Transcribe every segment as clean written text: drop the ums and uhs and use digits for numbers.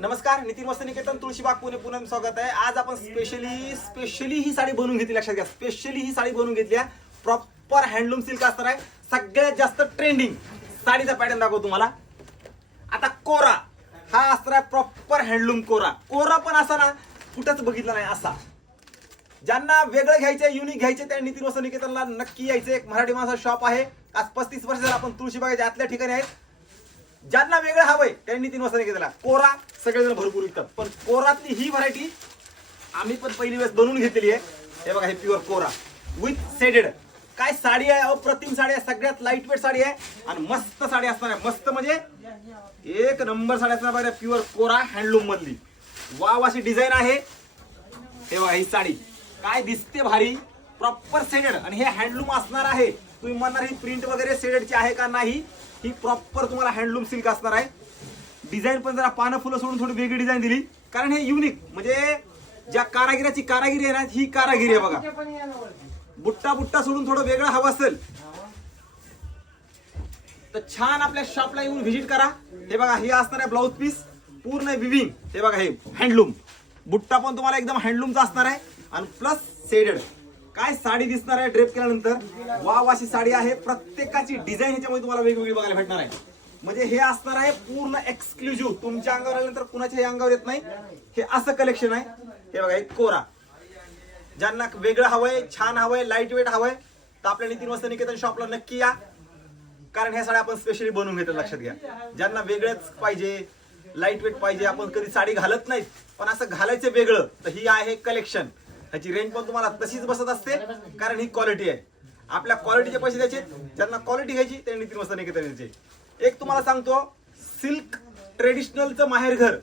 नमस्कार, नितीन वस्त्र निकेतन तुळशीबाग पुणे पुन्हा स्वागत आहे। आज आपण स्पेशली ही साडी बनवून घेतली, लक्षात घ्या, स्पेशली ही साडी बनवून घेतली आहे। प्रॉपर हँडलूम सिल्क असणार आहे। सगळ्यात जास्त ट्रेंडिंग साडीचा पॅटर्न दाखवतो तुम्हाला। आता कोरा हा असणार आहे प्रॉपर हँडलूम कोरा। कोरा पण असा ना कुठंच बघितला नाही असा। ज्यांना वेगळं घ्यायचे, युनिक घ्यायचे, त्या नितीन वस्त्र निकेतनला नक्की यायचं। एक मराठी माणसा शॉप आहे। आज 35 वर्ष झालं आपण तुळशीबागेच्या आतल्या ठिकाणी आहेत। ज्यांना वेगळं हवंय त्यांनी नितीन वस्त्र निकेतनला कोरा सगळेजण भरपूर विकतात, पण कोरातली ही व्हरायटी आम्ही पण पहिली वेळेस बनवून घेतलेली आहे। हे बघा, हे प्युअर कोरा विथ सेडेड। काय साडी आहे, अप्रतिम साडी आहे, सगळ्यात लाईट वेट साडी आहे आणि मस्त साडी असणार आहे। मस्त म्हणजे एक नंबर साडी असणार बघा, प्युअर कोरा हँडलूम मधली। वाव अशी डिझाईन आहे। हे बघा, ही साडी काय दिसते भारी, प्रॉपर सेडेड आणि हे हँडलूम असणार आहे। तुम्ही म्हणणार ही प्रिंट वगैरे सेडेडची आहे का? नाही, ही प्रॉपर तुम्हाला हँडलूम सिल्क असणार आहे। डिझाईन पण जरा पानं फुलं सोडून थोडी वेगळी डिझाईन दिली, कारण हे युनिक म्हणजे ज्या कारागिराची कारागिरी आहे ना, ही कारागिरी आहे बघा। बुट्टा बुट्टा सोडून थोडं वेगळं हवं असेल तर छान आपल्या शॉपला येऊन व्हिजिट करा। हे बघा, हे असणार आहे ब्लाउज पीस पूर्ण विविंग। हे बघा, हे हँडलूम बुट्टा पण तुम्हाला एकदम हँडलूमचा असणार आहे आणि प्लस सेडेड। काय साडी दिसणार आहे ड्रेप केल्यानंतर, वाव अशी साडी आहे। प्रत्येकाची डिझाईन ह्याच्यामध्ये तुम्हाला वेगवेगळी बघायला भेटणार आहे। म्हणजे हे असणार आहे पूर्ण एक्सक्लुझिव्ह, तुमच्या अंगावर आल्यानंतर कुणाच्याही अंगावर येत नाही, हे असं कलेक्शन आहे। हे बघा, एक कोरा। ज्यांना वेगळं हवंय, छान हवंय, लाईट वेट हवंय तर आपल्या नितीन वस्त्र निकेतन शॉपला नक्की या, कारण ह्या साड्या आपण स्पेशली बनवून घेतो, लक्षात घ्या। ज्यांना वेगळंच पाहिजे, लाईट वेट पाहिजे, आपण कधी साडी घालत नाही पण असं घालायचं वेगळं, तर ही आहे कलेक्शन। ह्याची रेंज पण तुम्हाला तशीच बसत असते, कारण ही क्वालिटी आहे। आपल्या क्वालिटीचे पैसे द्यायचे, ज्यांना क्वालिटी घ्यायची त्यांनी नितीन वस्त्र निकेतन यायचे। एक तुम्हाला सांगतो, सिल्क ट्रेडिशनलचं माहेरघर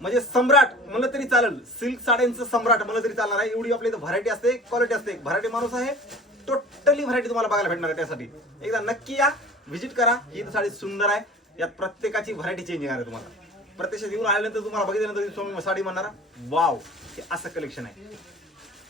म्हणजे सम्राट म्हणलं तरी चालेल, सिल्क साड्यांचं सम्राट म्हणलं तरी चालणार आहे। एवढी आपल्या इथं व्हरायटी असते, क्वालिटी असते। व्हरायटी माणूस आहे, टोटली व्हरायटी तुम्हाला बघायला भेटणार आहे। त्यासाठी एकदा नक्की या, व्हिजिट करा। ही साडी सुंदर आहे, यात प्रत्येकाची व्हरायटी चेंज आहे तुम्हाला। प्रत्यक्षात येऊन आल्यानंतर तुम्हाला बघितल्यानंतर साडी म्हणणार वाव, हे असं कलेक्शन आहे।